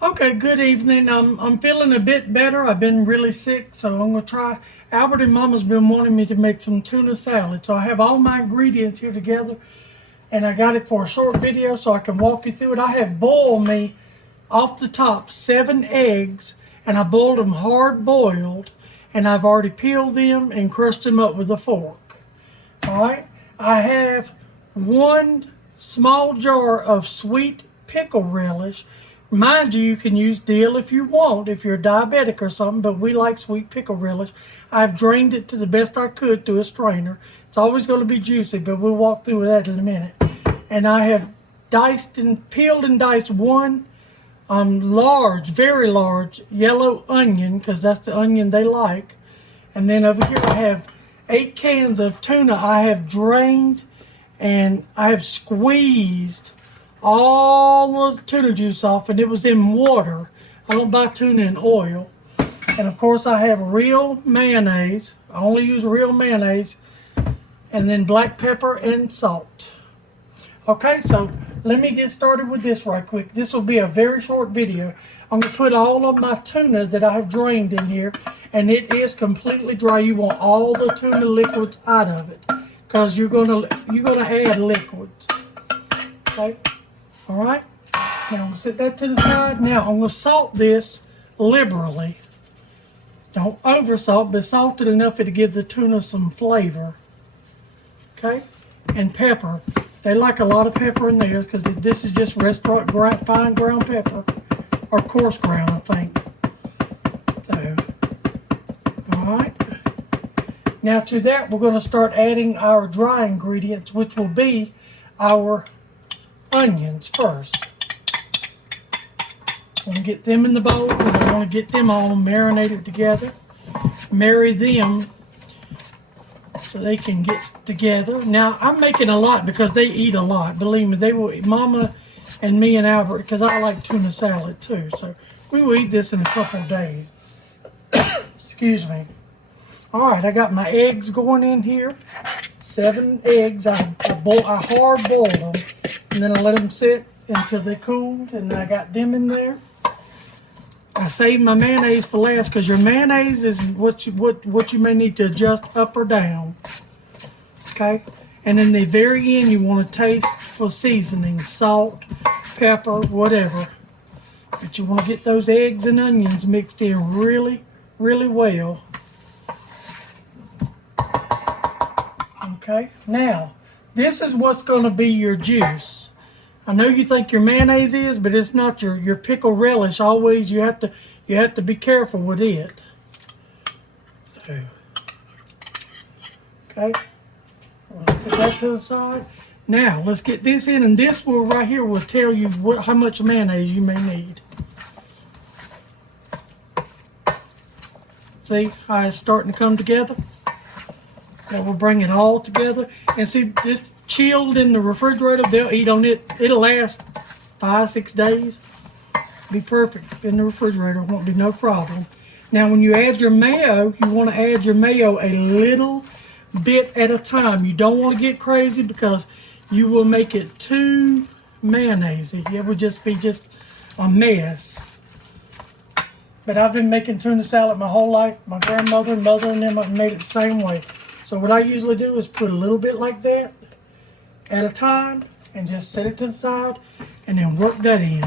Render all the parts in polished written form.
Okay, good evening. I'm feeling a bit better. I've been really sick, so I'm gonna try. Albert and Mama's been wanting me to make some tuna salad, so I have all my ingredients here together, and I got it for a short video so I can walk you through it. I have boiled me off the top 7 eggs, and I boiled them hard boiled, and I've already peeled them and crushed them up with a fork. All right. I have one small jar of sweet pickle relish. Mind you, you can use dill if you want, if you're diabetic or something, but we like sweet pickle relish. I've drained it to the best I could through a strainer. It's always going to be juicy, but we'll walk through that in a minute. And I have diced and peeled and diced one large, very large yellow onion, because that's the onion they like. And then over here I have 8 cans of tuna I have drained, and I have squeezed all the tuna juice off, and it was in water. I don't buy tuna in oil. And of course I have real mayonnaise. I only use real mayonnaise. And then black pepper and salt. Okay, so let me get started with this right quick. This will be a very short video. I'm going to put all of my tuna that I have drained in here, and it is completely dry. You want all the tuna liquids out of it, because you're gonna add liquids. Okay. All right. Now I'm gonna set that to the side. Now I'm gonna salt this liberally. Don't over salt, but salt it enough to give the tuna some flavor. Okay. And pepper. They like a lot of pepper in theirs because this is just restaurant fine ground pepper, or coarse ground, I think. So, all right. Now to that, we're going to start adding our dry ingredients, which will be our onions first. I'm going to get them in the bowl because I want to get them all marinated together. Marry them so they can get together. Now I'm making a lot because they eat a lot. Believe me, they will. Mama and me and Albert, because I like tuna salad too. So we will eat this in a couple of days. Excuse me. All right, I got my eggs going in here. 7 eggs. I hard boiled them, and then I let them sit until they cooled, and I got them in there. I saved my mayonnaise for last because your mayonnaise is what you may need to adjust up or down. Okay, and in the very end, you want to taste for seasoning, salt, pepper, whatever. But you want to get those eggs and onions mixed in really, really well. Okay, now this is what's going to be your juice. I know you think your mayonnaise is, but it's not. Your pickle relish. Always you have to be careful with it. So, okay, let's put that to the side. Now let's get this in, and this will right here will tell you how much mayonnaise you may need. See how it's starting to come together? That will bring it all together. And see, this chilled in the refrigerator, they'll eat on it. It'll last 5-6 days. Be perfect in the refrigerator. Won't be no problem. Now, when you add your mayo, you want to add your mayo a little bit at a time. You don't want to get crazy because you will make it too mayonnaisey. It would just be a mess. But I've been making tuna salad my whole life. My grandmother and mother and them have made it the same way. So what I usually do is put a little bit like that at a time and just set it to the side and then work that in.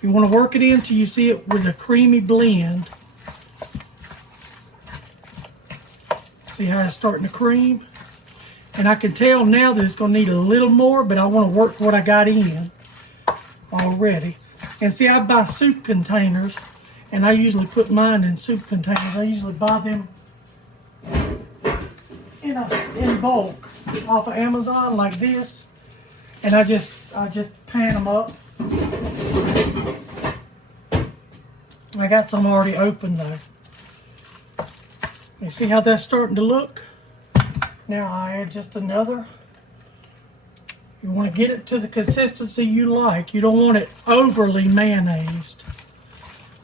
You want to work it in till you see it with a creamy blend. See how it's starting to cream? And I can tell now that it's going to need a little more, but I want to work what I got in already. And see, I buy soup containers, and I usually put mine in soup containers. I usually buy them in bulk off of Amazon like this, and I just pan them up. I got some already open though. You see how that's starting to look? Now I add just another. You want to get it to the consistency you like. You don't want it overly mayonnaised.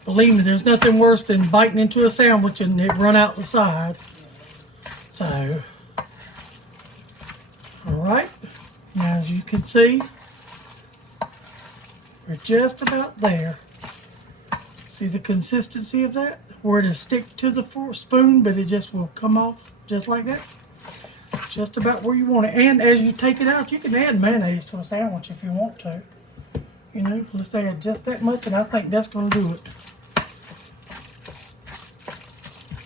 Believe me, there's nothing worse than biting into a sandwich and it run out the side. So, all right. Now, as you can see, we're just about there. See the consistency of that? Where it'll stick to the spoon, but it just will come off just like that. Just about where you want it. And as you take it out, you can add mayonnaise to a sandwich if you want to. You know, let's add just that much, and I think that's going to do it.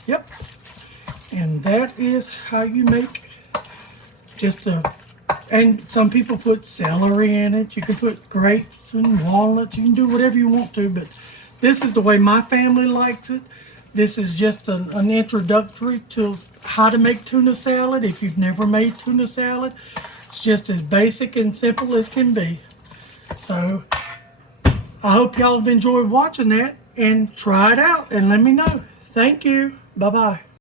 Yep. And that is how you make just a, and some people put celery in it. You can put grapes and walnuts. You can do whatever you want to, but this is the way my family likes it. This is just an introductory to how to make tuna salad. If you've never made tuna salad, it's just as basic and simple as can be. So I hope y'all have enjoyed watching that, and try it out and let me know. Thank you. Bye-bye.